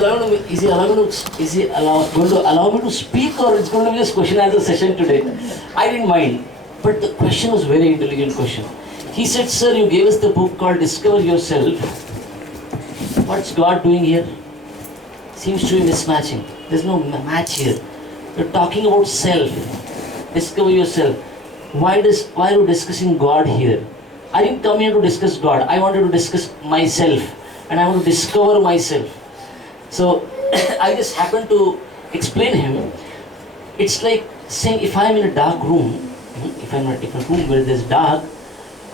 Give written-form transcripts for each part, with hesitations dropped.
going to allow me to speak, or it's going to be just question answer session today? I didn't mind, but the question was very intelligent question. He said, "Sir, you gave us the book called Discover Yourself. What's God doing here? Seems to be mismatching. There's no match here. You're talking about self. Discover yourself. Why are you discussing God here? I didn't come here to discuss God. I wanted to discuss myself, and I want to discover myself." So I just happened to explain him. It's like saying, if I'm in a dark room, if I'm in a room where there's dark,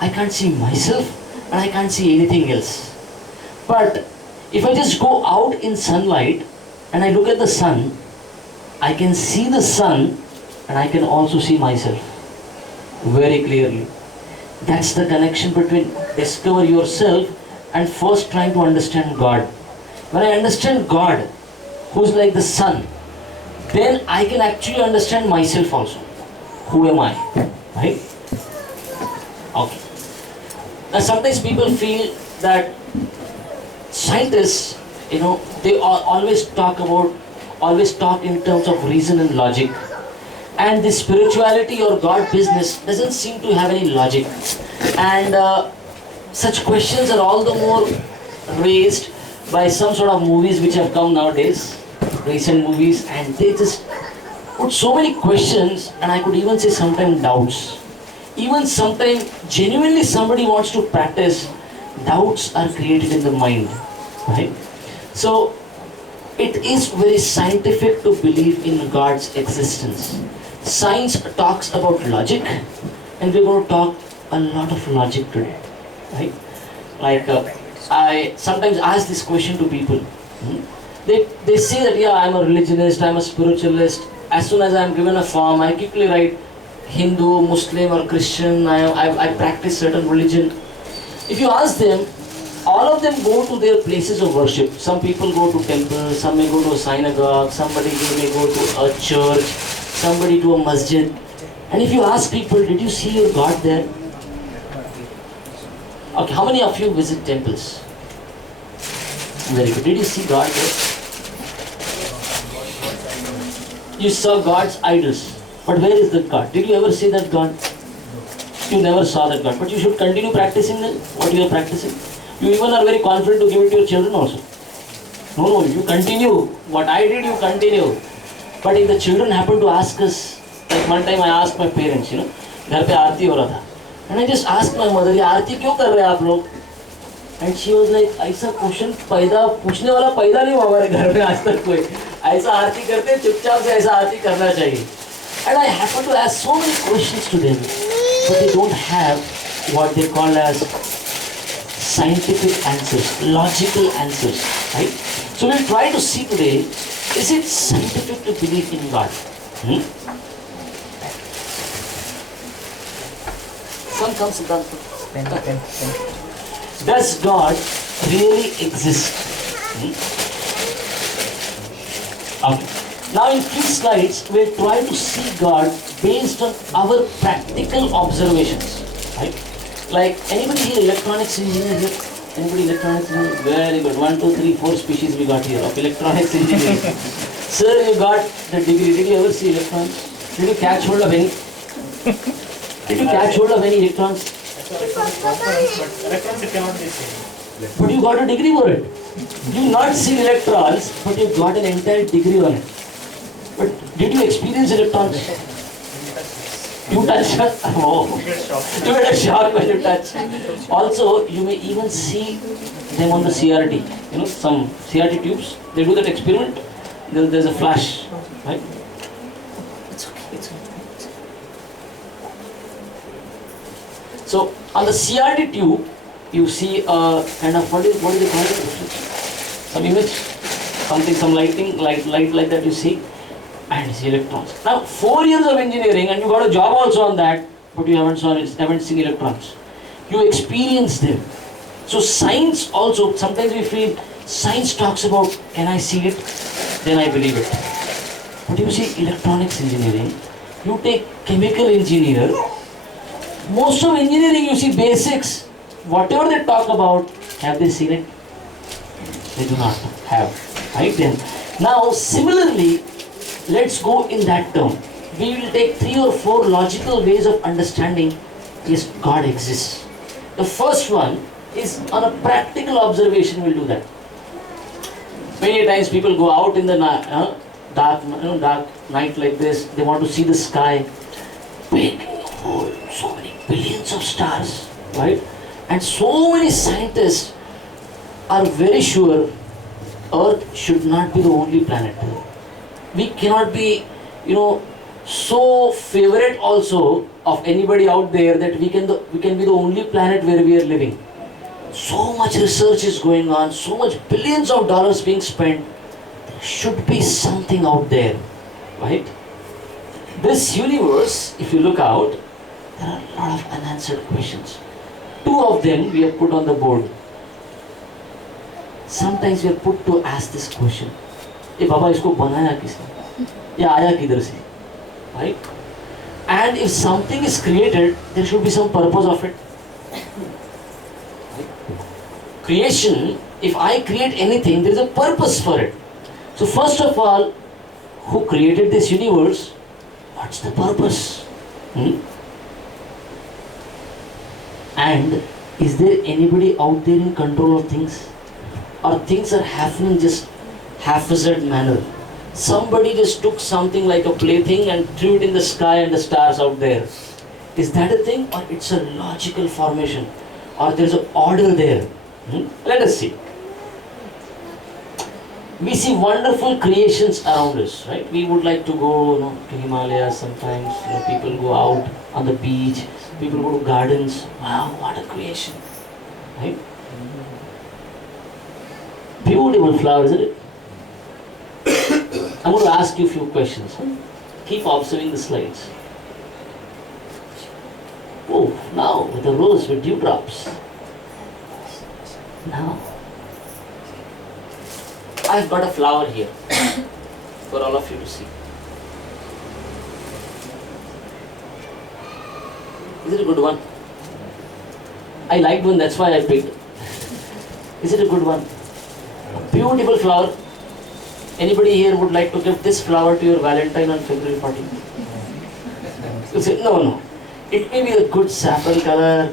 I can't see myself and I can't see anything else. But if I just go out in sunlight and I look at the sun, I can see the sun and I can also see myself very clearly. That's the connection between discover yourself and first trying to understand God. When I understand God, who's like the sun, then I can actually understand myself also. Who am I? Right? Okay. Now sometimes people feel that scientists, they always talk in terms of reason and logic. And the spirituality or God business doesn't seem to have any logic. And such questions are all the more raised by some sort of movies which have come nowadays, recent movies, and they just put so many questions, and I could even say sometimes doubts. Even sometimes genuinely somebody wants to practice, doubts are created in the mind, right? So it is very scientific to believe in God's existence. Science talks about logic, and we're going to talk a lot of logic today, right? Like I sometimes ask this question to people. They say that, yeah, I'm a religionist, I'm a spiritualist. As soon as I'm given a form, I quickly write Hindu, Muslim or Christian, I practice certain religion. If you ask them, all of them go to their places of worship. Some people go to temples, some may go to a synagogue, somebody may go to a church, somebody to a masjid. And if you ask people, did you see your God there? Okay, how many of you visit temples? Very good. Did you see God there? You saw God's idols. But where is that God? Did you ever see that God? You never saw that God. But you should continue practicing what you are practicing. You even are very confident to give it to your children also. No, you continue. What I did, you continue. But if the children happen to ask us, like one time I asked my parents, घर पे आरती हो रहा था. And I just asked my mother, ये आरती क्यों कर रहे हैं आप लोग? And she was like, ऐसा क्वेश्चन पूछने वाला पैदा नहीं हुआ हमारे घर में आज तक कोई. ऐसा आरती करते हैं, चुपचाप से ऐसा आरती करना चाहिए. And I happen to ask so many questions to them, but they don't have what they call as scientific answers, logical answers, right? So we'll try to see today, is it scientific to believe in God? Come, Siddhanta. Does God really exist? Okay. Now in few slides, we'll try to see God based on our practical observations, right? Like, anybody here electronics engineer here? Anybody electronics engineer? Very good. 1, 2, 3, 4 species we got here of electronics engineering. Sir, you got the degree. Did you ever see electrons? Did you catch hold of any? Did you catch hold of any electrons? Electrons cannot be seen. But you got a degree for it. You not see electrons, but you got an entire degree on it. But did you experience electrons? You touched? Oh. You had a shock when you touch. Also, you may even see them on the CRT. Some CRT tubes. They do that experiment. There's a flash, right? It's okay. So on the CRT tube, you see a kind of what do they call it? Some image, some lighting, light like that you see. And see electrons. Now 4 years of engineering and you got a job also on that, but you haven't seen electrons. You experience them. So science also, sometimes we feel science talks about, can I see it? Then I believe it. But you see electronics engineering, you take chemical engineer, most of engineering you see basics, whatever they talk about, have they seen it? They do not have. Right then. Now, similarly, let's go in that term. We will take 3 or 4 logical ways of understanding yes, God exists. The first one is on a practical observation. We'll do that. Many times people go out in the dark night like this. They want to see the sky. Big, whole, so many billions of stars, right? And so many scientists are very sure Earth should not be the only planet. We cannot be, so favorite also of anybody out there that we can be the only planet where we are living. So much research is going on, so much billions of dollars being spent. There should be something out there, right? This universe, if you look out, there are a lot of unanswered questions. 2 of them we have put on the board. Sometimes we are put to ask this question. Hey Baba, isko banaya kisne? Ya aaya kidhar se? Right? And if something is created, there should be some purpose of it. Creation, if I create anything, there is a purpose for it. So first of all, who created this universe? What's the purpose? And is there anybody out there in control of things? Or things are happening just haphazard manner? Somebody just took something like a plaything and threw it in the sky and the stars out there. Is that a thing, or it's a logical formation, or there's an order there? Let us see. We see wonderful creations around us, right? We would like to go, to Himalayas sometimes. People go out on the beach. People go to gardens. Wow, what a creation, right? Beautiful flowers, isn't it? I'm going to ask you a few questions. Keep observing the slides. Oh, now with a rose with dewdrops. Now, I've got a flower here for all of you to see. Is it a good one? I liked one, that's why I picked. Is it a good one? A beautiful flower. Anybody here would like to give this flower to your Valentine on February 14th? You say, no. It may be a good saffron color.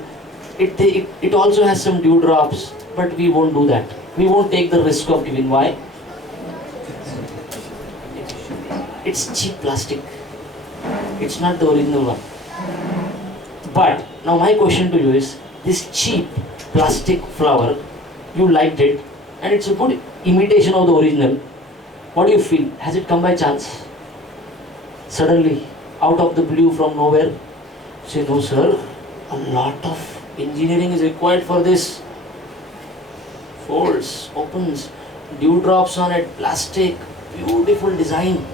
It also has some dewdrops, but we won't do that. We won't take the risk of giving. Why? It's cheap plastic. It's not the original one. But now my question to you is, this cheap plastic flower, you liked it, and it's a good imitation of the original. What do you feel? Has it come by chance? Suddenly, out of the blue from nowhere? Say, no sir, a lot of engineering is required for this. Folds, opens, dewdrops on it, plastic, beautiful design.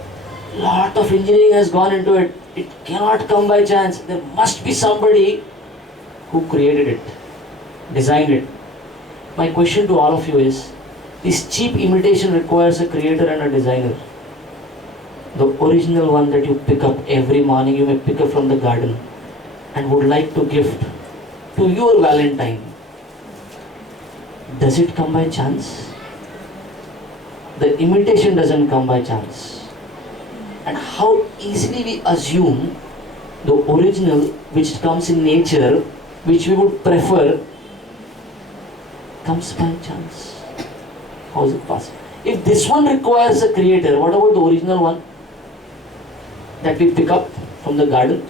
Lot of engineering has gone into it. It cannot come by chance. There must be somebody who created it, designed it. My question to all of you is, this cheap imitation requires a creator and a designer. The original one that you pick up every morning, you may pick up from the garden and would like to gift to your Valentine. Does it come by chance? The imitation doesn't come by chance. And how easily we assume the original which comes in nature, which we would prefer, comes by chance. How is it possible? If this one requires a creator, what about the original one that we pick up from the garden?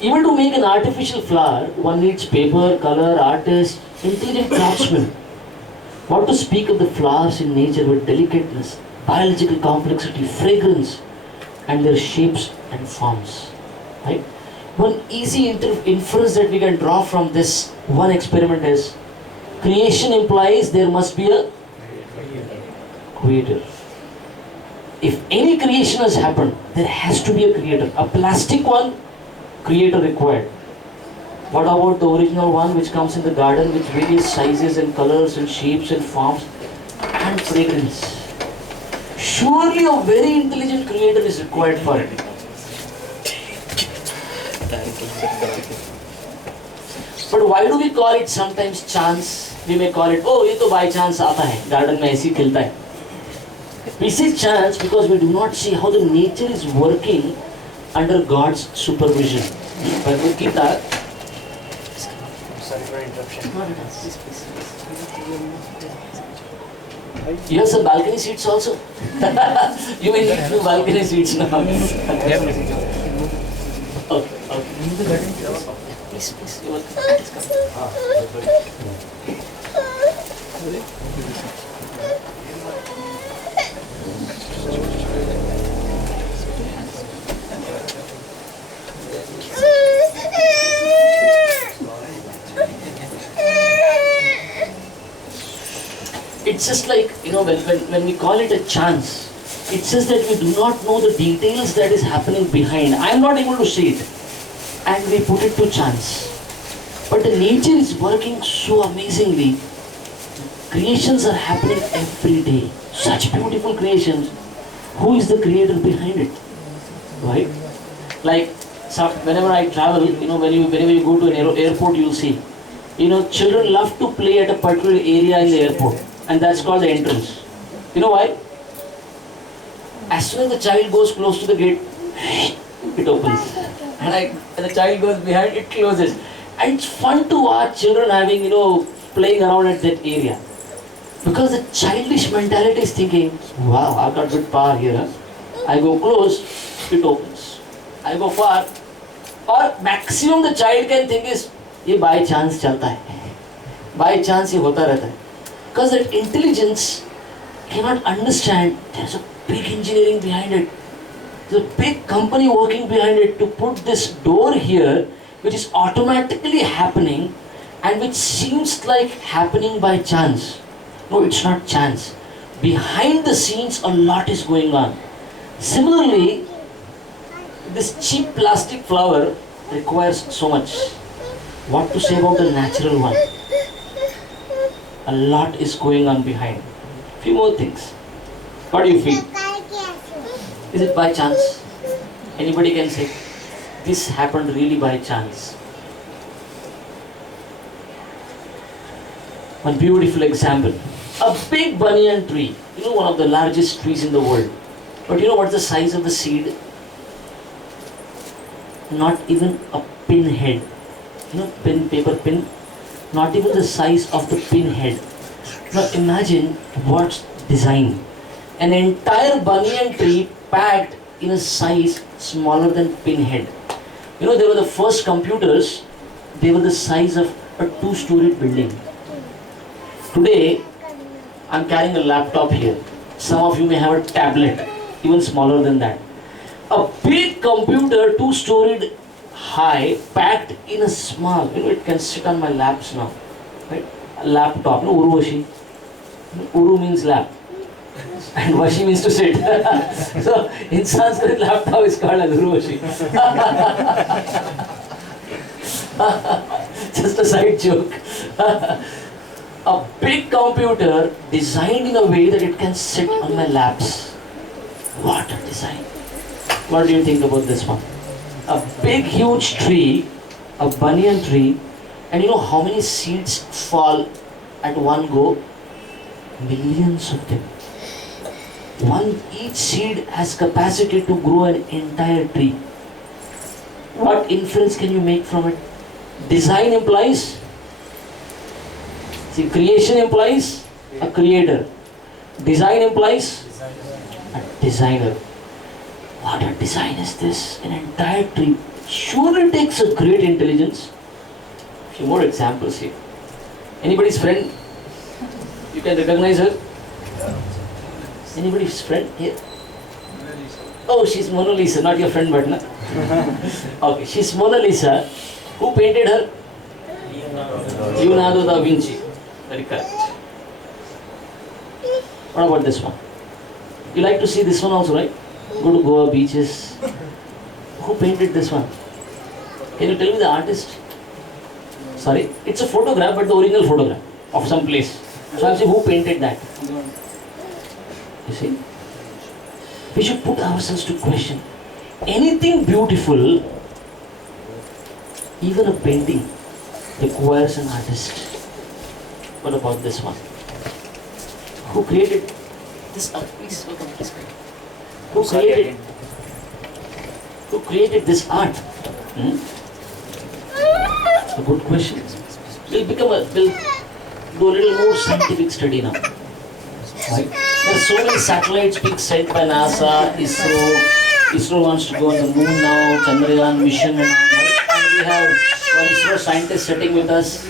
Even to make an artificial flower, one needs paper, color, artist, intelligent craftsmen. What to speak of the flowers in nature with delicateness, biological complexity, fragrance, and their shapes and forms. Right? One easy inference that we can draw from this one experiment is, creation implies there must be a creator. If any creation has happened, there has to be a creator. A plastic one, creator required. What about the original one which comes in the garden with various sizes and colors and shapes and forms and fragrance? Surely a very intelligent creator is required for it. But why do we call it sometimes chance We may call it, oh, ये तो by chance आता है, garden में ऐसे ही खिलता है. We say chance because we do not see how the nature is working under God's supervision. Bhagavad Gita. Sorry for interruption. You have some balcony seats also. You may need few balcony seats now. Okay. Please, you are It's just like, when we call it a chance, it's just that we do not know the details that is happening behind. I am not able to see it. And we put it to chance. But the nature is working so amazingly. Creations are happening every day. Such beautiful creations. Who is the creator behind it? Right? Like, whenever I travel, whenever you go to an airport, you'll see. Children love to play at a particular area in the airport. And that's called the entrance. You know why? As soon as the child goes close to the gate, it opens. And the child goes behind, it closes. And it's fun to watch children having, playing around at that area. Because the childish mentality is thinking, wow, I've got good power here. Huh? I go close, it opens. I go far. Or maximum the child can think is, ये by chance चलता है. By chance ये होता रहता है. Because that intelligence cannot understand there's a big engineering behind it. There's a big company working behind it to put this door here, which is automatically happening and which seems like happening by chance. No, it's not chance. Behind the scenes, a lot is going on. Similarly, this cheap plastic flower requires so much. What to say about the natural one? A lot is going on behind. Few more things. What do you feel? Is it by chance? Anybody can say, this happened really by chance. One beautiful example. A big banyan tree. One of the largest trees in the world. But what's the size of the seed? Not even a pinhead. Pin, paper pin. Not even the size of the pinhead. Now imagine what's design. An entire banyan tree packed in a size smaller than pinhead. They were the first computers. They were the size of a 2-storied building. Today, I'm carrying a laptop here. Some of you may have a tablet, even smaller than that. A big computer, 2-storied high, packed in a small, it can sit on my laps now. Right? A laptop, Uruvashi. Uru means lap. And Vashi means to sit. So, in Sanskrit, laptop is called as Uruvashi. Just a side joke. A big computer designed in a way that it can sit on my laps. What a design. What do you think about this one? A big huge tree, a banyan tree, and how many seeds fall at one go? Millions of them. Each seed has capacity to grow an entire tree. What inference can you make from it? Design implies, creation implies a creator. Design implies a designer. What a design is this? An entire tree. Surely takes a great intelligence. A few more examples here. Anybody's friend? You can recognize her? Anybody's friend here? Oh, she's Mona Lisa, not your friend, but no? Okay, she's Mona Lisa. Who painted her? Leonardo da Vinci. Very correct. What about this one? You like to see this one also, right? Go to Goa beaches. Who painted this one? Can you tell me the artist? Sorry, it's a photograph, but the original photograph of some place. So I'm saying, who painted that? You see? We should put ourselves to question. Anything beautiful, even a painting, requires an artist. What about this one? Who created this art? Please welcome this guy. Who created this art? A good question. We'll do a little more scientific study now. Right? There are so many satellites being sent by NASA, ISRO. ISRO wants to go on the moon now, Chandrayaan mission and all that. And we have one ISRO scientist sitting with us.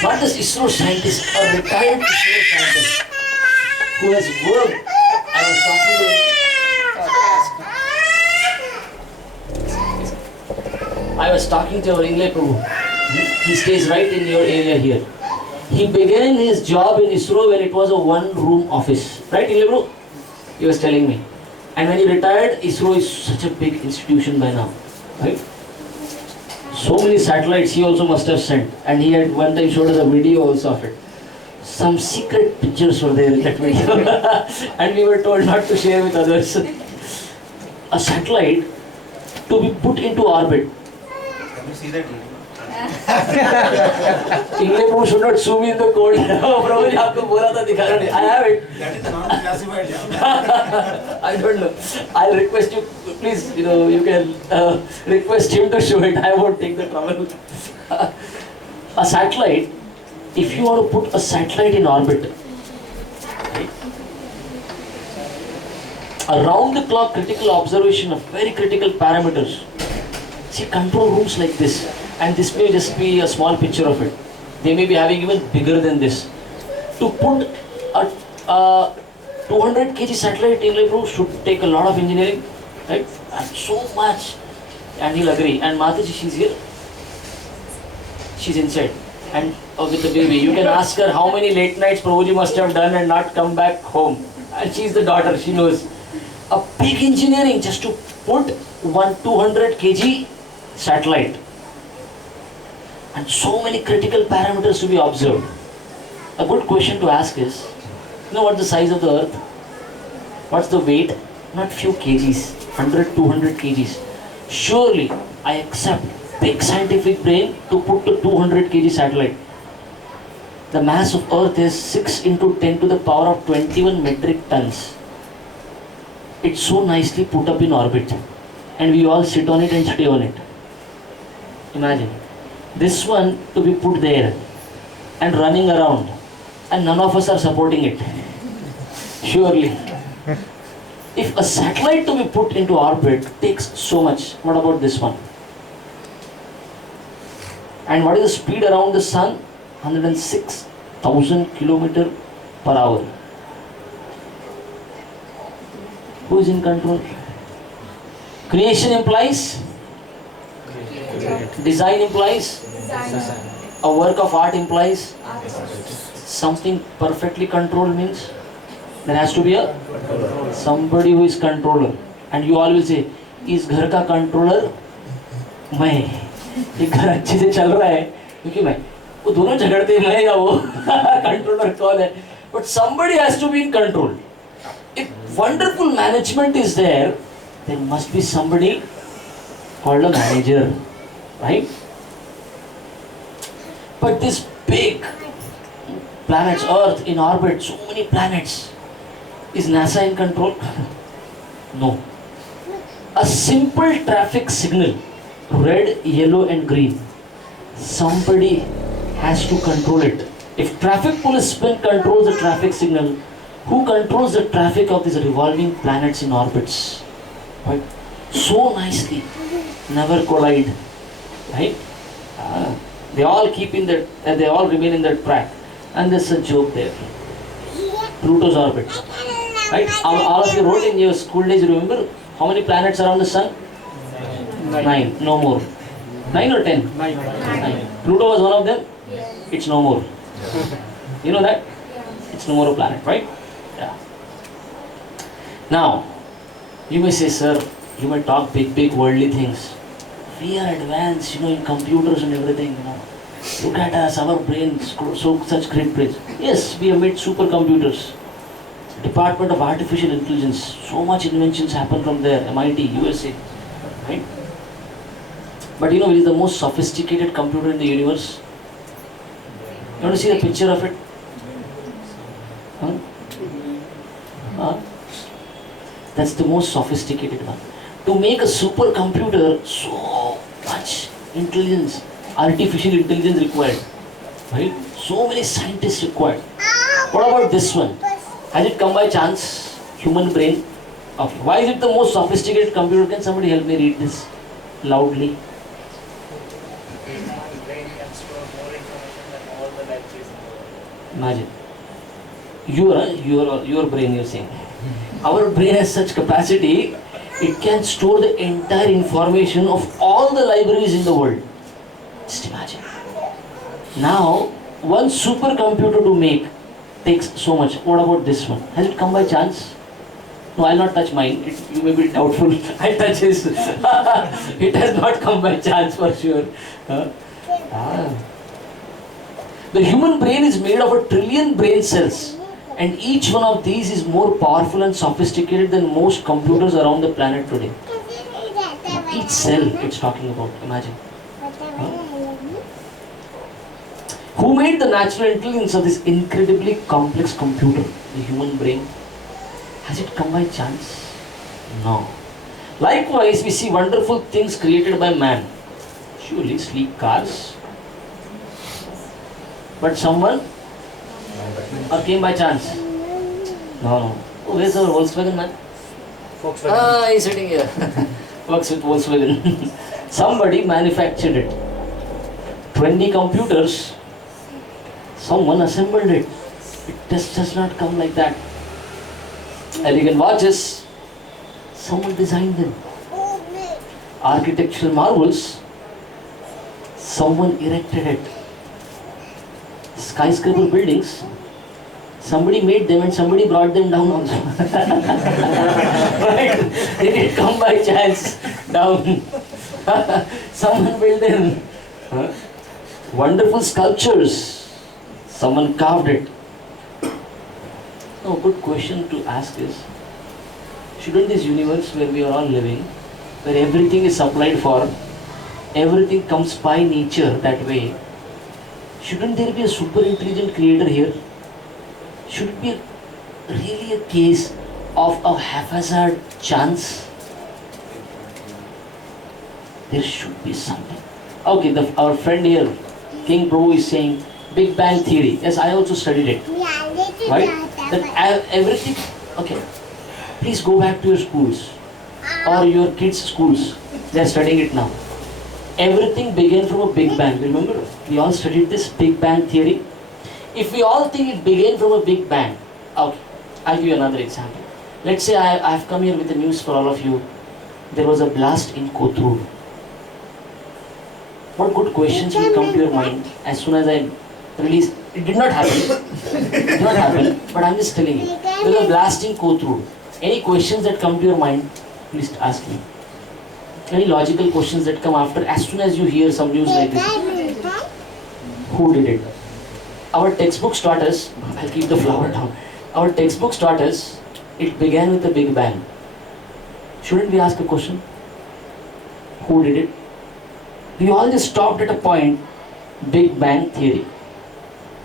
Not just ISRO scientist, a retired ISRO scientist who has worked. I was talking to our Ingle Prabhu. He stays right in your area here. He began his job in ISRO when it was a one-room office. Right, Ingle Prabhu? He was telling me. And when he retired, ISRO is such a big institution by now. Right? So many satellites he also must have sent. And he had one time showed us a video also of it. Some secret pictures were there in that video. And we were told not to share with others. A satellite to be put into orbit. Can you see that video? English should not sue me in the code. Probably आपको बोला था दिखाना नहीं. I have it. That is the non-classified. I don't know. I'll request you, please, you can request him to show it. I won't take the trouble. A satellite, if you want to put a satellite in orbit, right, around the clock critical observation of very critical parameters. See, control rooms like this, and this may just be a small picture of it. They may be having even bigger than this. To put a 200 kg satellite in Lebro should take a lot of engineering, right? And so much. And he'll agree. And Mataji, she's here. She's inside. And with the baby, you can ask her how many late nights Prabhuji must have done and not come back home. And she's the daughter, she knows. A big engineering just to put one 200 kg satellite. And so many critical parameters to be observed. A good question to ask is, what's the size of the earth? What's the weight? Not few kgs, 100, 200 kgs. Surely, I accept big scientific brain to put a 200 kg satellite. The mass of earth is 6 into 10 to the power of 21 metric tons. It's so nicely put up in orbit. And we all sit on it and stay on it. Imagine. This one to be put there and running around. And none of us are supporting it. Surely. If a satellite to be put into orbit takes so much, what about this one? And what is the speed around the sun? 106,000 km per hour. Who is in control? Creation implies? Design implies? A work of art implies? Something perfectly controlled means? There has to be somebody who is controller. And you all will say, इस घर का controller मैं. ये घर अच्छे से चल रहा है क्योंकि मैं. वो दोनों झगड़ते हैं मैं या वो. Controller कौन है? But somebody has to be in control. If wonderful management is there, there must be somebody called a manager, right? But this big planets, Earth in orbit, so many planets, is NASA in control? No. A simple traffic signal, red, yellow and green, somebody has to control it. If traffic policeman controls the traffic signal, who controls the traffic of these revolving planets in orbits? Right? So nicely, never collide. Right? They all keep in that, they all remain in that track. And there's a joke there. Pluto's orbit. Right? All of you wrote in your school days, remember how many planets around the sun? 9. No more. 9 or 10? 9. Pluto was one of them? It's no more. You know that? It's no more a planet, right? Yeah. Now, you may say, sir, you may talk big worldly things. We are advanced, in computers and everything, Look at us, our brains, such great brains. Yes, we have made supercomputers. Department of Artificial Intelligence. So much inventions happen from there. MIT, USA. Right? But it is the most sophisticated computer in the universe. You want to see the picture of it? Huh? Huh? That's the most sophisticated one. To make a supercomputer, so much intelligence, artificial intelligence required. Right? So many scientists required. What about this one? Has it come by chance? Human brain? Okay. Why is it the most sophisticated computer? Can somebody help me read this loudly? Human brain can store more information than all the libraries in the world. Imagine. Your brain, you're saying. Our brain has such capacity, it can store the entire information of all the libraries in the world. Just imagine. Now, one supercomputer to make takes so much. What about this one? Has it come by chance? No, I'll not touch mine. You may be doubtful. I touch his. It has not come by chance for sure. Ah. The human brain is made of 1 trillion brain cells, and each one of these is more powerful and sophisticated than most computers around the planet today. Each cell it's talking about, imagine. Who made the natural intelligence of this incredibly complex computer, the human brain? Has it come by chance? No. Likewise, we see wonderful things created by man. Surely sleek cars. But someone or came by chance? No. Oh, where's our Volkswagen man? Volkswagen. Ah, he's sitting here. Works with Volkswagen. Somebody manufactured it. 20 computers. Someone assembled it. It just does not come like that. Elegant watches. Someone designed them. Architectural marvels. Someone erected it. Skyscraper buildings. Somebody made them and somebody brought them down also. Right? They didn't come by chance down. Someone built them. Huh? Wonderful sculptures. Someone carved it. A good question to ask is, shouldn't this universe where we are all living, where everything is supplied for, everything comes by nature that way, shouldn't there be a super intelligent creator here? Should it be really a case of a haphazard chance? There should be something. Okay, our friend here, King Prabhu, is saying Big Bang Theory. Yes, I also studied it. Right? That everything. Okay. Please go back to your schools or your kids' schools. They are studying it now. Everything began from a Big Bang. Remember? We all studied this Big Bang Theory. If we all think it began from a Big Bang, okay, I'll give you another example. Let's say I've come here with the news for all of you. There was a blast in Kothur. What good questions will come to your mind as soon as I release? It did not happen. It did not happen, but I'm just telling you. There was a blast in Kothur. Any questions that come to your mind, please ask me. Any logical questions that come after, as soon as you hear some news like this? Who did it? Our textbooks taught us, I'll keep the flower down. Our textbooks taught us, it began with a Big Bang. Shouldn't we ask a question? Who did it? We all just stopped at a point, Big Bang Theory.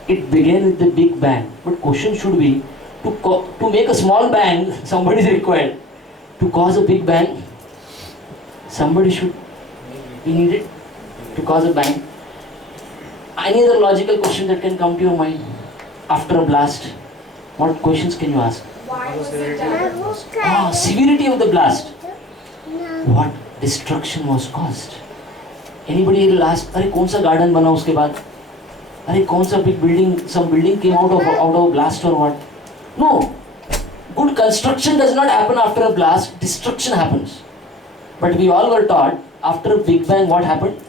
It began with the Big Bang. But question should be, to make a small bang, somebody is required. To cause a Big Bang, somebody should be needed to cause a bang. Any other logical question that can come to your mind after a blast? What questions can you ask? Why was it done? Severity of the blast. What destruction was caused? Anybody will ask, अरे कौन सा garden बना उसके बाद? अरे कौन सा big building, some building came out of blast or what? No. Good construction does not happen after a blast. Destruction happens. But we all were taught, after a Big Bang, what happened?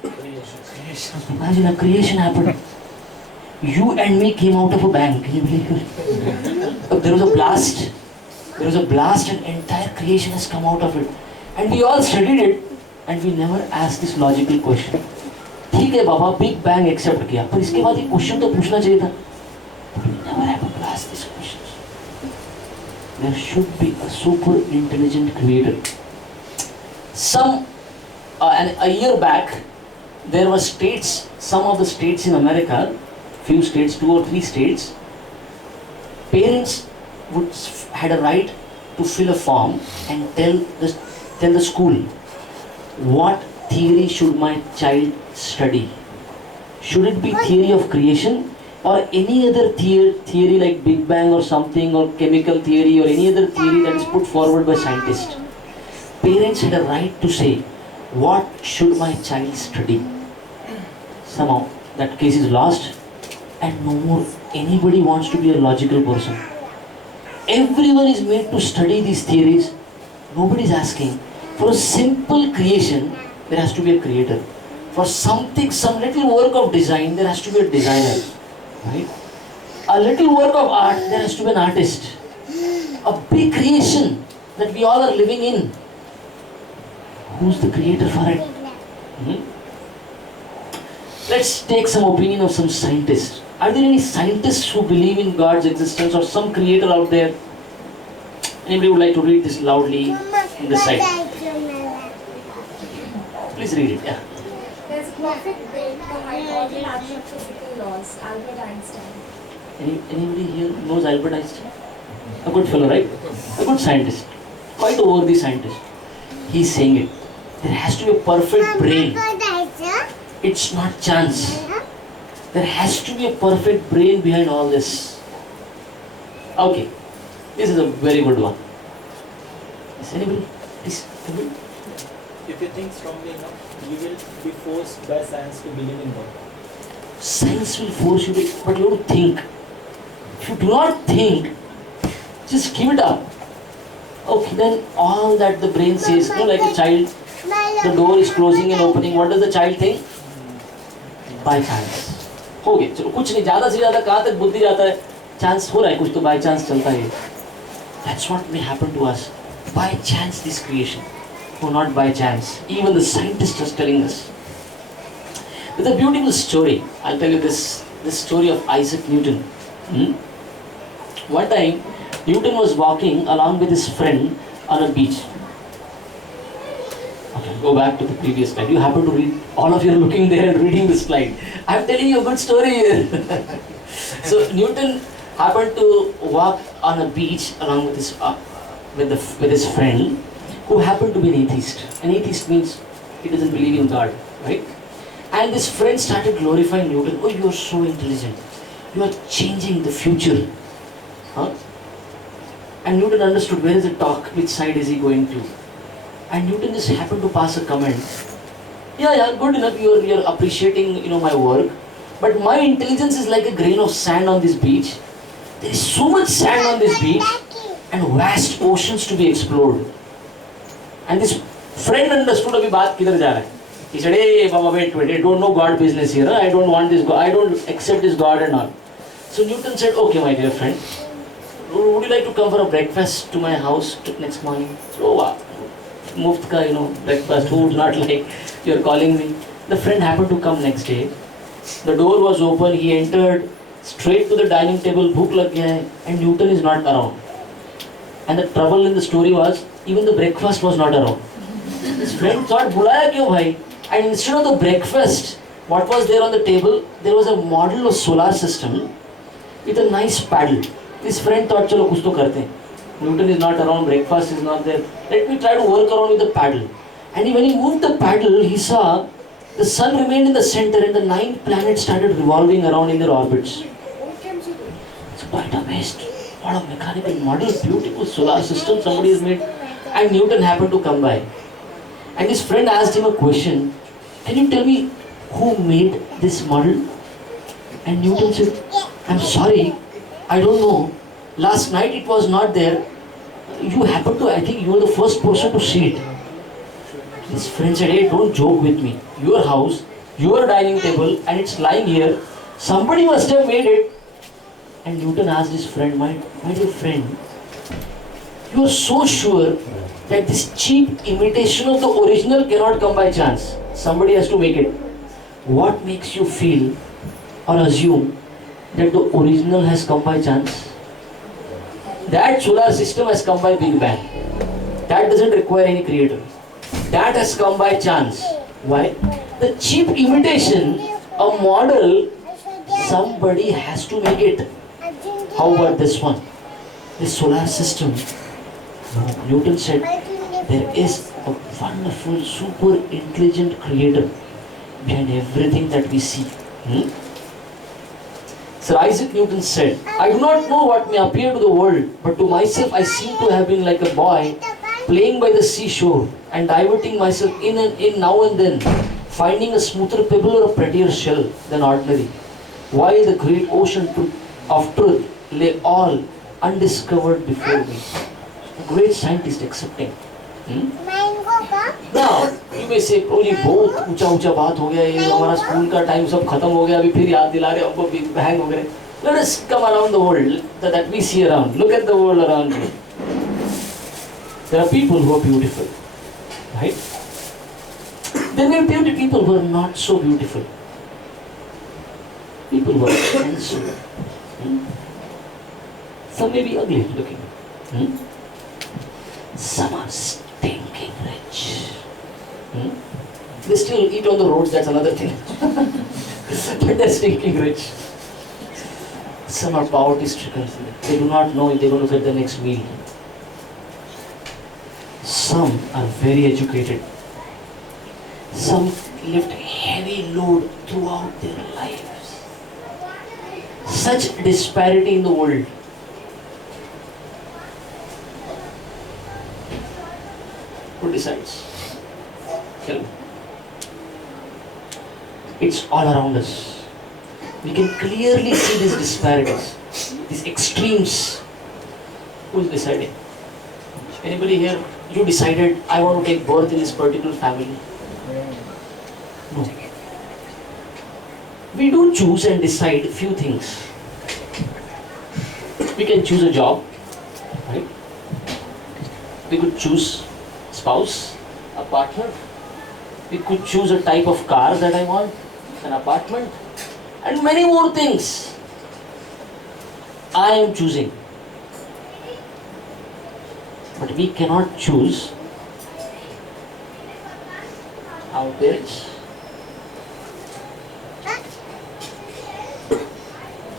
Imagine a creation happened. You and me came out of a bang. Can you believe it? There was a blast. There was a blast and entire creation has come out of it. And we all studied it and we never asked this logical question. ठीक है बाबा, Big Bang accept किया, पर इसके बाद ये question तो पूछना चाहिए था. But we never have to ask these questions. There should be a super intelligent creator. A year back, there were states, some of the states in America, few states, 2 or 3 states, Parents had a right to fill a form and tell the school, what theory should my child study? Should it be theory of creation or any other theory like Big Bang or something, or chemical theory or any other theory that is put forward by scientists? Parents had a right to say, what should my child study? Somehow that case is lost, and no more anybody wants to be a logical person. Everyone is made to study these theories. Nobody is asking. For a simple creation, there has to be a creator. For something, some little work of design, there has to be a designer. Right? A little work of art, there has to be an artist. A big creation that we all are living in. Who's the creator for it? Let's take some opinion of some scientists. Are there any scientists who believe in God's existence or some creator out there? Anybody would like to read this loudly in the side? Please read it. Yeah. There's perfect brain combine all the natural physical laws. Albert Einstein. Anybody here knows Albert Einstein? A good fellow, right? A good scientist. Quite a worthy scientist. He's saying it. There has to be a perfect brain. It's not chance. There has to be a perfect brain behind all this. Okay. This is a very good one. Is anybody? Please. Anybody? If you think strongly enough, you will be forced by science to believe in God. Science will force you to, but you have to think. If you do not think, just give it up. Okay, then all that the brain says, like a child, the door is closing and opening. What does the child think? By chance. हो गया, चलो कुछ नहीं, ज़्यादा से ज़्यादा कहाँ तक बुद्धि जाता है, चांस हो रहा है, कुछ तो by chance चलता है. That's what may happen to us. By chance this creation. Oh, not by chance. Even the scientists are telling us. There's a beautiful story. I'll tell you this story of Isaac Newton. One time, Newton was walking along with his friend on a beach. Okay, go back to the previous slide. You happen to read, all of you are looking there and reading the slide. I'm telling you a good story here. So Newton happened to walk on a beach along with his friend, who happened to be an atheist. An atheist means he doesn't believe in God, right? And this friend started glorifying Newton. Oh, you are so intelligent. You are changing the future. Huh? And Newton understood, where is the talk? Which side is he going to? And Newton just happened to pass a comment. Yeah, good enough. You're appreciating, my work. But my intelligence is like a grain of sand on this beach. There is so much sand on this beach and vast oceans to be explored. And this friend understood abhi baat kidhar ja raha hai. He said, hey Baba, wait, I don't know God business here. I don't want this God. I don't accept this God and all. So Newton said, okay my dear friend, would you like to come for a breakfast to my house next morning? So muft ka, breakfast, who would not like, you're calling me. The friend happened to come next day. The door was open, he entered straight to the dining table, bhook lag gaya hai, and Newton is not around. And the trouble in the story was, even the breakfast was not around. His friend thought, bulaya kyo bhai? And instead of the breakfast, what was there on the table? There was a model of solar system with a nice paddle. His friend thought, chalo kuch to karte hain. Newton is not around, breakfast is not there. Let me try to work around with the paddle. And when he moved the paddle, he saw the sun remained in the center and the 9 planets started revolving around in their orbits. It's quite amazed. What a mechanical model, beautiful solar system somebody has made. And Newton happened to come by. And his friend asked him a question. Can you tell me who made this model? And Newton said, I'm sorry, I don't know. Last night it was not there. You happened to, I think you were the first person to see it. His friend said, hey, don't joke with me. Your house, your dining table, and it's lying here. Somebody must have made it. And Newton asked his friend, my dear friend, you are so sure that this cheap imitation of the original cannot come by chance. Somebody has to make it. What makes you feel or assume that the original has come by chance? That solar system has come by Big Bang. That doesn't require any creator. That has come by chance. Why? The cheap imitation, a model, somebody has to make it. How about this one? This solar system. Newton said there is a wonderful, super intelligent creator behind everything that we see. Sir Isaac Newton said, I do not know what may appear to the world, but to myself I seem to have been like a boy playing by the seashore and diverting myself in and in now and then, finding a smoother pebble or a prettier shell than ordinary, while the great ocean of truth lay all undiscovered before me. A great scientist accepting. Now, you may say, oh, ये बहुत ऊंचा बात हो गया, ये हमारा school का time सब खत्म हो गया, अभी फिर याद दिला रहे हमको बिग बैंग वगैरह. Let us come around the world that we see around. Look at the world around you. There are people who are beautiful, right? There may be people who are not so beautiful. People who are handsome. Some may be ugly looking. Some are stinking rich. They still eat on the roads, that's another thing. But they're stinking rich. Some are poverty stricken. They do not know if they're going to get the next meal. Some are very educated. Some lift heavy load throughout their lives. Such disparity in the world. Who decides? Tell me. It's all around us. We can clearly see these disparities, these extremes. Who is deciding? Anybody here? You decided, I want to take birth in this particular family. No. We do choose and decide few things. We can choose a job, right? We could choose spouse, a partner. We could choose a type of car that I want, an apartment, and many more things. I am choosing. But we cannot choose our parents.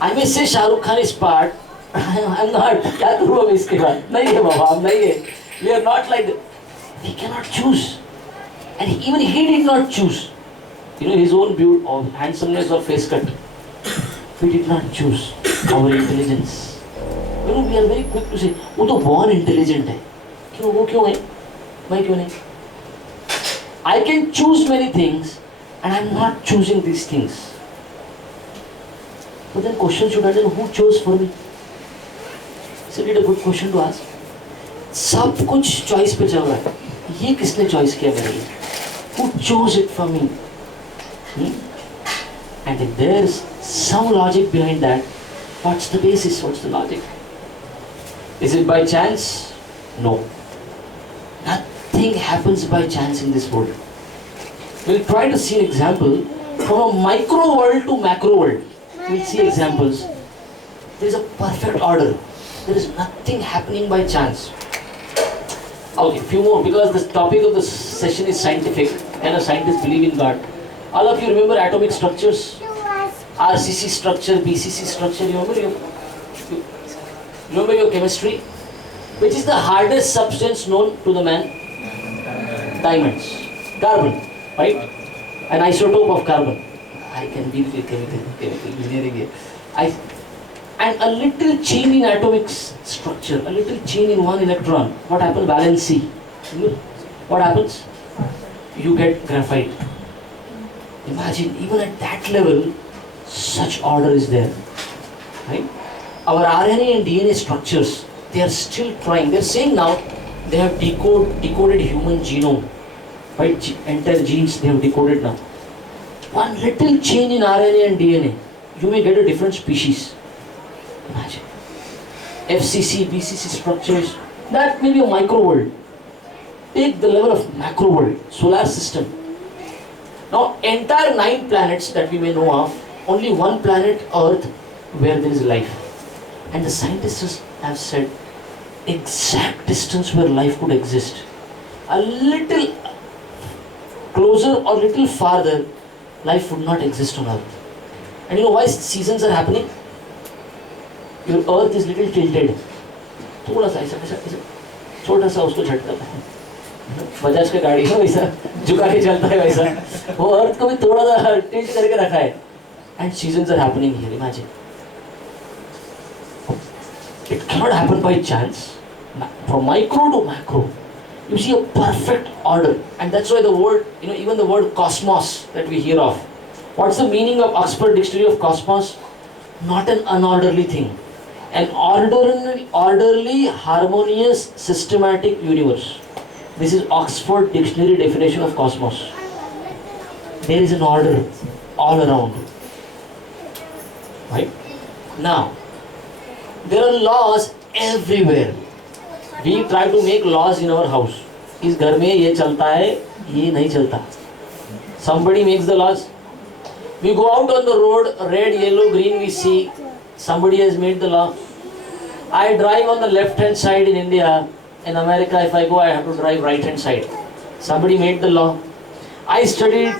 I may say Shah Rukh Khan is part. I'm not. क्या करूँ अब इसके बाद? नहीं है बाबा, हम नहीं है. We are not like that. We cannot choose. And even he did not choose. You know, his own beauty or handsomeness or face cut. We did not choose our intelligence. You know, we are very quick to say, वो तो born intelligent है. क्यों वो क्यों है? मैं क्यों नहीं? I can choose many things, and I'm not choosing these things. But then question should ask, who chose for me? Isn't it a good question to ask? सब कुछ choice पे चल रहा है. ये किसने choice किया मेरे लिए? Who chose it for me? And if there's some logic behind that, what's the basis? What's the logic? Is it by chance? No. Nothing happens by chance in this world. We'll try to see an example from a micro world to macro world. We'll see examples. There is a perfect order. There is nothing happening by chance. Okay, few more, because the topic of the session is scientific. Can a scientist believe in God? All of you remember atomic structures? RCC structure, BCC structure. You remember your chemistry? Which is the hardest substance known to the man? Diamonds. Carbon, right? An isotope of carbon. I can be chemical engineering here. And a little change in atomic structure, a little change in one electron. What happens? Valency. What happens? You get graphite. Imagine, even at that level, such order is there. Right? Our RNA and DNA structures, they are still trying. They are saying now they have decoded human genome. Right? Entire genes they have decoded now. One little change in RNA and DNA, you may get a different species. Imagine. FCC, BCC structures, that may be a micro world. Take the level of macro world, solar system. Now, entire 9 planets that we may know of, only one planet, Earth, where there is life. And the scientists have said exact distance where life could exist. A little closer or little farther, life would not exist on Earth. And you know why seasons are happening? your earth is little tilted. थोड़ा सा ऐसा ऐसा ऐसा छोटा सा उसको झटका है. बजाज का गाड़ी है वैसा झुका के चलता है वैसा. वो अर्थ को भी थोड़ा सा टिल्ट करके रखा है. And seasons are happening here. Imagine. It cannot happen by chance. From micro to macro, you see a perfect order, and that's why the word, even the word cosmos that we hear of. What's the meaning of Oxford Dictionary of cosmos? Not an unorderly thing, an orderly, harmonious, systematic universe. This is Oxford Dictionary definition of cosmos. There is an order all around. Right? Now, there are laws everywhere. We try to make laws in our house. इस घर में ये चलता है, ये नहीं चलता. Somebody makes the laws. We go out on the road, red, yellow, green, we see somebody has made the law. I drive on the left hand side in India. In America, if I go, I have to drive right hand side. Somebody made the law. I studied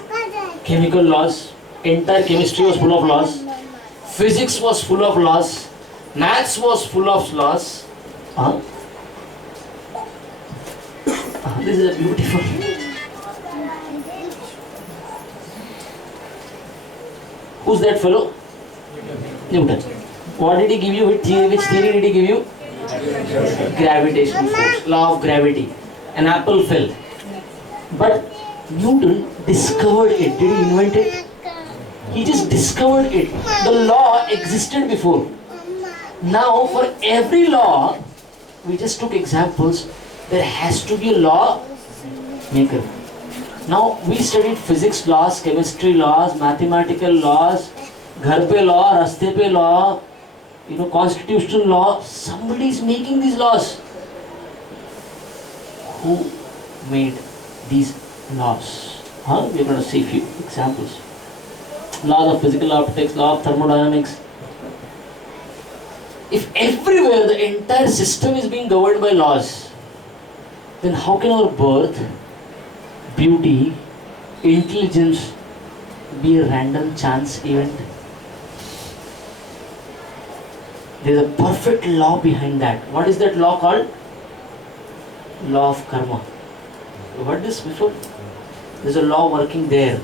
chemical laws. Entire chemistry was full of laws. Physics was full of laws. Maths was full of laws. This is a beautiful. Who's that fellow? Newton. What did he give you? Which theory did he give you? Gravitational force, law of gravity. An apple fell. But Newton discovered it. Did he invent it? He just discovered it. The law existed before. Now for every law, we just took examples. There has to be a law maker. Now we studied physics laws, chemistry laws, mathematical laws, घर पे law, रास्ते पे law, constitutional law. Somebody is making these laws. Who made these laws? We are going to see a few examples. Laws of physical optics, law of thermodynamics. If everywhere the entire system is being governed by laws, then how can our birth, beauty, intelligence be a random chance event? There is a perfect law behind that. What is that law called? Law of karma. You heard this before? There is a law working there.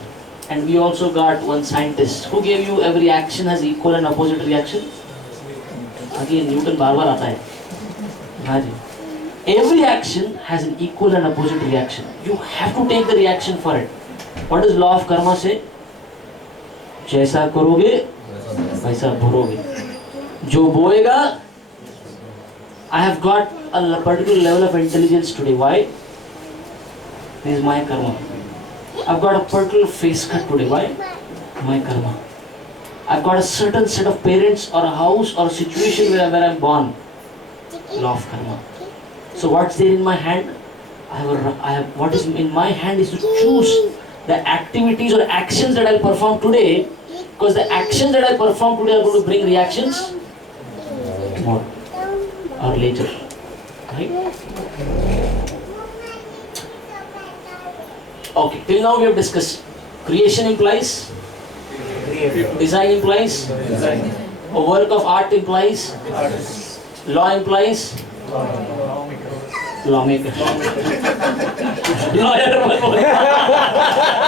And we also got one scientist who gave you every action has equal and opposite reaction. Again, Newton बार-बार आता है. Imagine. Every action has an equal and opposite reaction. You have to take the reaction for it. What does law of karma say? जैसा करोगे वैसा भरोगे. जो बोएगा. I have got a particular level of intelligence today. Why? This is my karma. I've got a particular face cut today. Why? My karma. I've got a certain set of parents or a house or a situation where I'm born. Law of karma. So what's there in my hand? What is in my hand is to choose the activities or actions that I'll perform today, because the actions that I perform today are going to bring reactions tomorrow or later. Right? Okay, till now we have discussed creation implies, design implies, a work of art implies, law implies, lawmaker. Lawyer.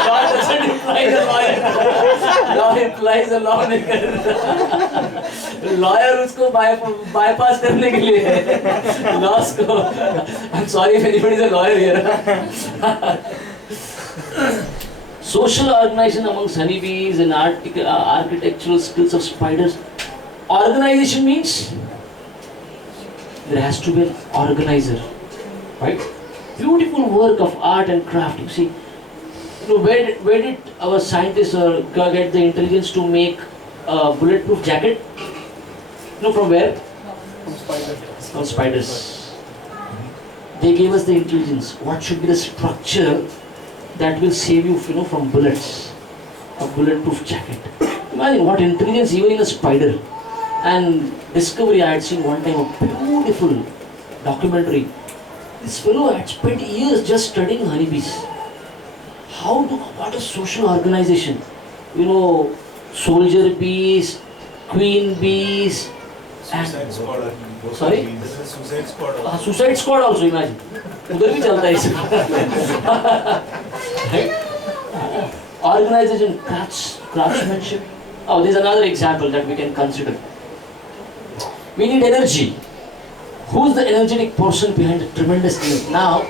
Law doesn't imply a lawyer. Law implies a lawmaker. Lawyer उसको bypass करने के लिए है. Laws को. I'm sorry if anybody is a lawyer here. Social organization amongst honeybees and architectural skills of spiders. Organization means there has to be an organizer, right? Beautiful work of art and craft. You see, where did our scientists get the intelligence to make a bulletproof jacket? From where? From spiders. From spiders. They gave us the intelligence. What should be the structure that will save you, from bullets? A bulletproof jacket. Imagine what intelligence even in a spider. And Discovery, I had seen one time a beautiful documentary. This fellow had spent years just studying honeybees. What a social organization. Soldier bees, queen bees, Suicide squad. Sorry? This is a suicide squad. Suicide squad also, imagine. उधर भी चलता है इसका. Right? Organization, craftsmanship. Oh, there's another example that we can consider. We need energy. Who's the energetic person behind the tremendous energy? Now,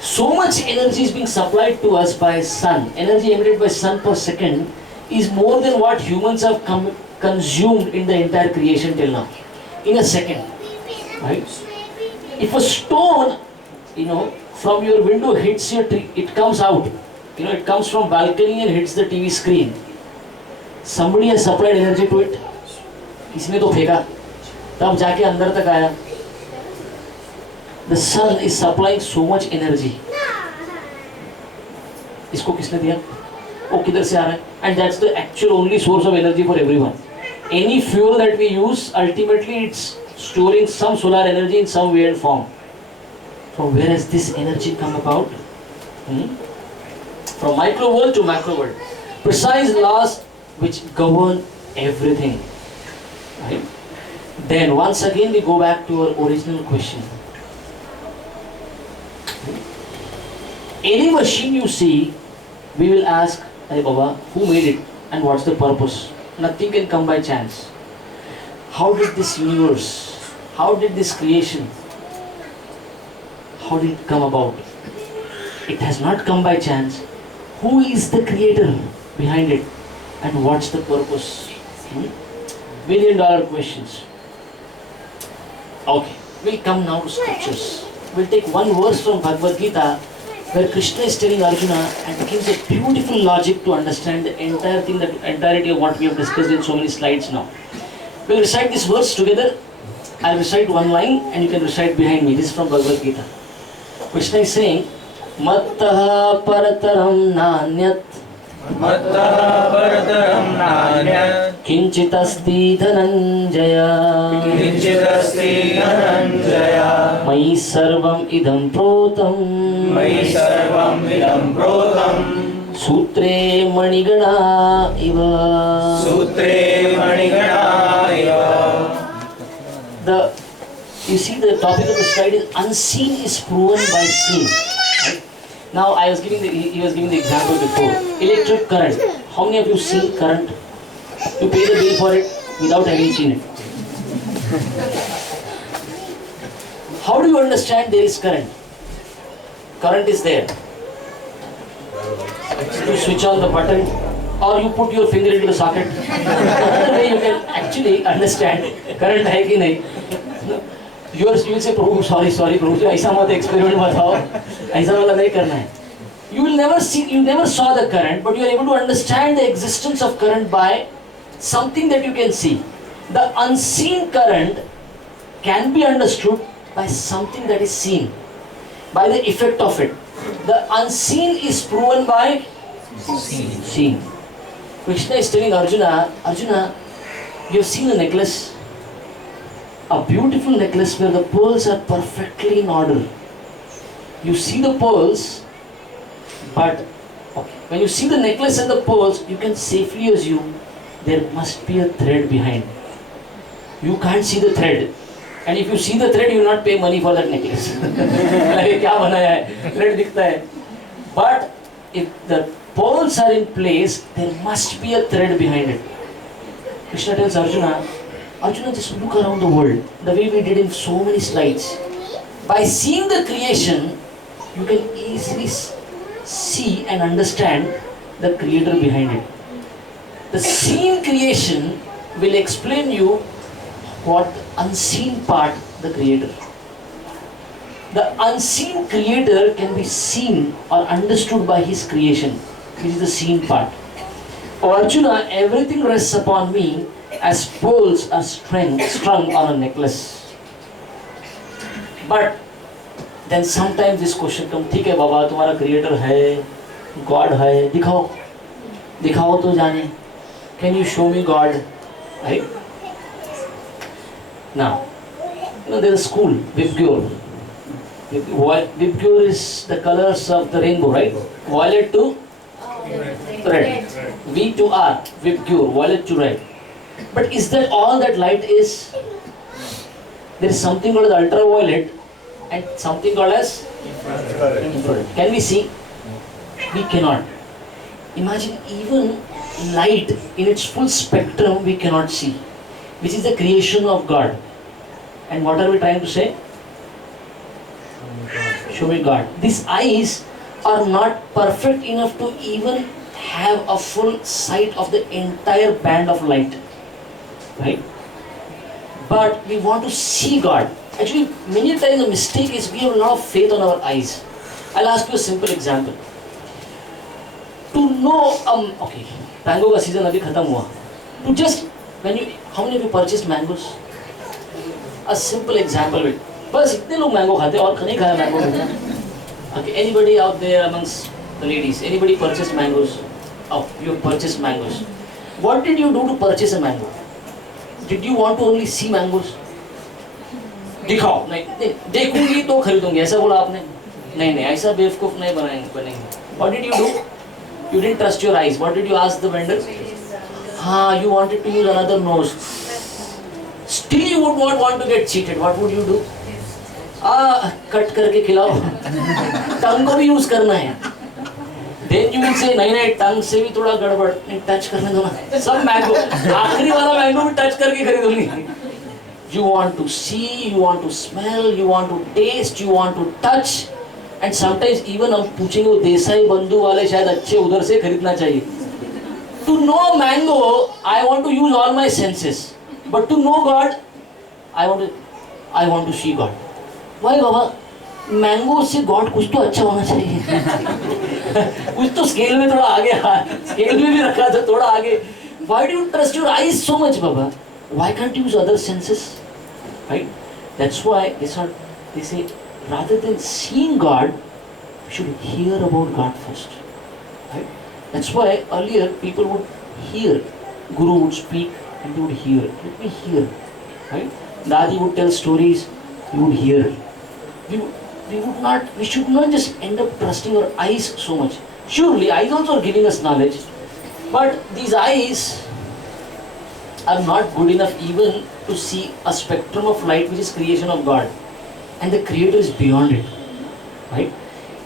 so much energy is being supplied to us by sun. Energy emitted by sun per second is more than what humans have consumed in the entire creation till now. In a second. Right? If a stone, from your window hits your tree, it comes out. It comes from balcony and hits the TV screen. Somebody has supplied energy to it. इसने तो फेंका, तब जाके अंदर तक आया. The sun is supplying so much energy. इसको किसने दिया? वो किधर से आ रहा है? And that's the actual only source of energy for everyone. Any fuel that we use, ultimately it's storing some solar energy in some way and form. From where has this energy come about? From micro world to macro world. Precise laws which govern everything. Right? Then once again we go back to our original question. Any machine you see, we will ask, Hey Baba, who made it and what's the purpose? Nothing can come by chance. How did this universe, how did this creation, how did it come about? It has not come by chance. Who is the creator behind it and what's the purpose? $1 million questions. Okay, we'll come now to scriptures. We'll take one verse from Bhagavad Gita where Krishna is telling Arjuna and gives a beautiful logic to understand the entire thing, the entirety of what we have discussed in so many slides now. We'll recite this verse together. I'll recite one line and you can recite behind me. This is from Bhagavad Gita. Krishna is saying, Mattaha parataram nanyat Mattaha parataram nanyat Kinchitasti dhananjaya Kinchitasti dhananjaya Mayi sarvam idam protam Mayi sarvam idam protam Sutre manigana iva. Sutre manigana iva. You see the topic of the slide is unseen is proven by seen. Right? Now he was giving the example before. Electric current. How many of you seen current? You pay the bill for it without having seen it. How do you understand there is current? Current is there. You switch on the button or you put your finger into the socket. Another way you can actually understand current hai ki nahi. You will say, Prabhu, sorry, Prabhu, ऐसा मत experiment बताओ, ऐसा वाला नहीं करना है. You never saw the current, but you are able to understand the existence of current by something that you can see. The unseen current can be understood by something that is seen, by the effect of it. The unseen is proven by seen. Krishna is telling Arjuna, you have seen a necklace. A beautiful necklace where the pearls are perfectly in order. You see the pearls, but when you see the necklace and the pearls, you can safely assume there must be a thread behind. You can't see the thread. And if you see the thread, you will not pay money for that necklace. Like, क्या बनाया है? Thread दिखता है. But if the pearls are in place, there must be a thread behind it. Krishna tells Arjuna, just look around the world, the way we did in so many slides. By seeing the creation, you can easily see and understand the creator behind it. The seen creation will explain you what unseen part the creator. The unseen creator can be seen or understood by his creation, which is the seen part. Oh Arjuna, everything rests upon me as pearls are strung on a necklace. But then sometimes this question comes, ठीक है बाबा, तुम्हारा creator है, God है, दिखाओ तो जाने. Can you show me God? Right? Now, there is a school, Vibgyor. Vibgyor is the colors of the rainbow, right? Violet to red. V to R, Vibgyor, violet to red. But is that all that light is? there is something called as ultraviolet and something called as infrared. Can we see? We cannot. Imagine even light in its full spectrum we cannot see, which is the creation of God. And what are we trying to say? Show me God. These eyes are not perfect enough to even have a full sight of the entire band of light. Right? But we want to see God. Actually, many times the mistake is we have a lot of faith on our eyes. I'll ask you a simple example. To know, okay, mango का season अभी खत्म हुआ. To just, how many of you purchased mangoes? A simple example with, बस इतने लोग mango खाते हैं और नहीं खाया mango मिलता. Okay, anybody out there amongst the ladies, anybody purchased mangoes? Oh, you purchased mangoes. What did you do to purchase a mango? Did you want to only see mangoes? दिखाओ, नहीं, देखूंगी तो खरीदूंगी, ऐसा बोला आपने? नहीं, ऐसा बेवकूफ नहीं बनेंगे. What did you do? You didn't trust your eyes. What did you ask the vendor? You wanted to use another nose. Still you would not want to get cheated. What would you do? Cut करके खिलाओ. टंग को भी use करना है. Then you will say नहीं, टंग से भी थोड़ा गड़बड़, नहीं टच करने दो ना. सब मैंगो, आखिरी वाला मैंगो भी टच करके खरीदूंगी. You want to see, you want to smell, you want to taste, you want to touch. And sometimes even हम पूछेंगे वो देसाई बंधु वाले शायद अच्छे उधर से खरीदना चाहिए. To know mango, I want to use all my senses. But to know God, I want to see God. Why Baba? Mango से गॉड कुछ तो अच्छा होना चाहिए. कुछ तो स्केल में थोड़ा आगे, स्केल में भी रखा था थोड़ा आगे. Why do you trust your eyes so much, Baba? Why can't you use other senses? Right? That's why they say rather than seeing God, we should hear about God first. Right? That's why earlier people would hear. Guru would speak and they would hear. Let me hear. Right? Dadi would tell stories, you would hear. We should not just end up trusting our eyes so much. Surely eyes also are giving us knowledge. But these eyes are not good enough even to see a spectrum of light which is creation of God. And the Creator is beyond it. Right?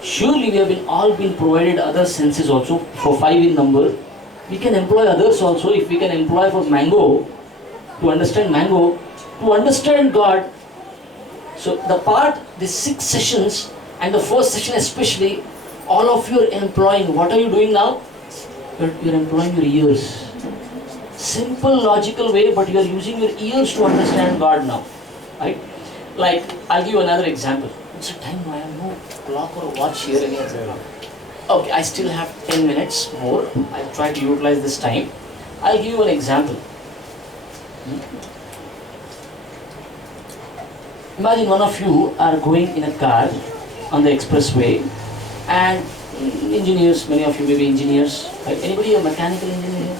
Surely we have all been provided other senses also, for 5 in number. We can employ others also. If we can employ for mango, to understand God. So the 6 sessions and the first session especially, all of you are employing. What are you doing now? You're employing your ears. Simple logical way, but you are using your ears to understand God now. Right? Like, I'll give you another example. It's a time, I have no clock or watch here anymore. Okay, I still have 10 minutes more. I'll try to utilize this time. I'll give you an example. Imagine one of you are going in a car on the expressway, and engineers, many of you may be engineers. Anybody a mechanical engineer here?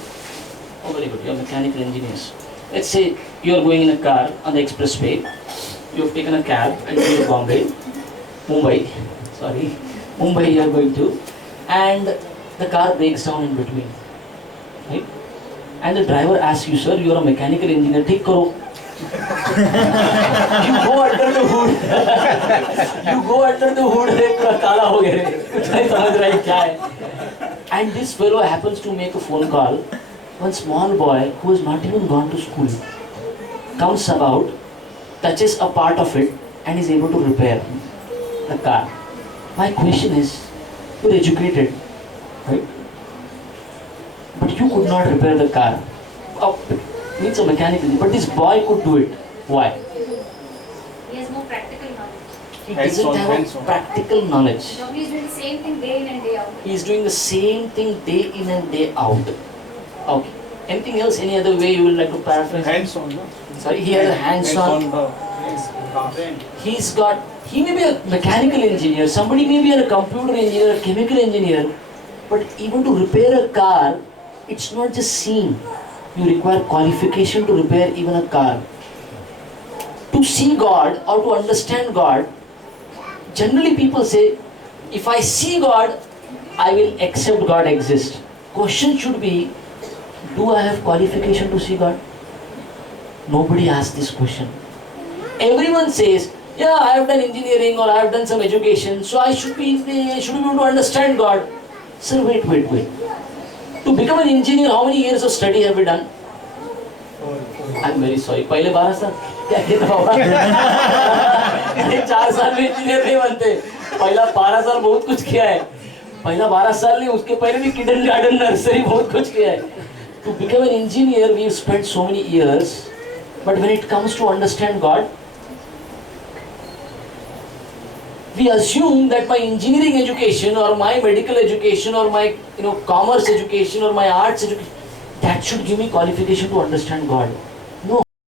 Oh, very good, you're mechanical engineers. Let's say you are going in a car on the expressway. You have taken a cab and you are Mumbai you are going to, and the car breaks down in between. Right? And the driver asks you, sir, you are a mechanical engineer, take karo. You go under the hood. काला हो गया रे. नहीं समझ रहा है क्या है. And this fellow happens to make a phone call. One small boy who has not even gone to school comes about, touches a part of it, and is able to repair the car. My question is, you're educated, right? But you could not repair the car. Needs a mechanical, but this boy could do it. Why? He has no practical knowledge. He doesn't have a practical knowledge. No, he is doing the same thing day in and day out. He is doing the same thing day in and day out. Okay. Anything else? Any other way you would like to paraphrase? Hands-on, no? Sorry, he has a hands-on. He may be a mechanical engineer, somebody may be a computer engineer, a chemical engineer, but even to repair a car, it's not just seeing. You require qualification to repair even a car. To see God or to understand God, generally people say, if I see God, I will accept God exists. Question should be, do I have qualification to see God? Nobody asks this question. everyone says, yeah, I have done engineering or I have done some education, so I should be able to understand God. Sir, wait. To become an engineer, how many years of study have we done? I'm very sorry. पहले 12 साल क्या कहता बाबा? 4 साल में engineer नहीं बनते. पहला 12 साल बहुत कुछ किया है. पहला 12 साल नहीं, उसके पहले भी kindergarten, nursery बहुत कुछ किया है. To become an engineer, we've spent so many years, but when it comes to understand God, we assume that my engineering education or my medical education or my commerce education or my arts education, that should give me qualification to understand God.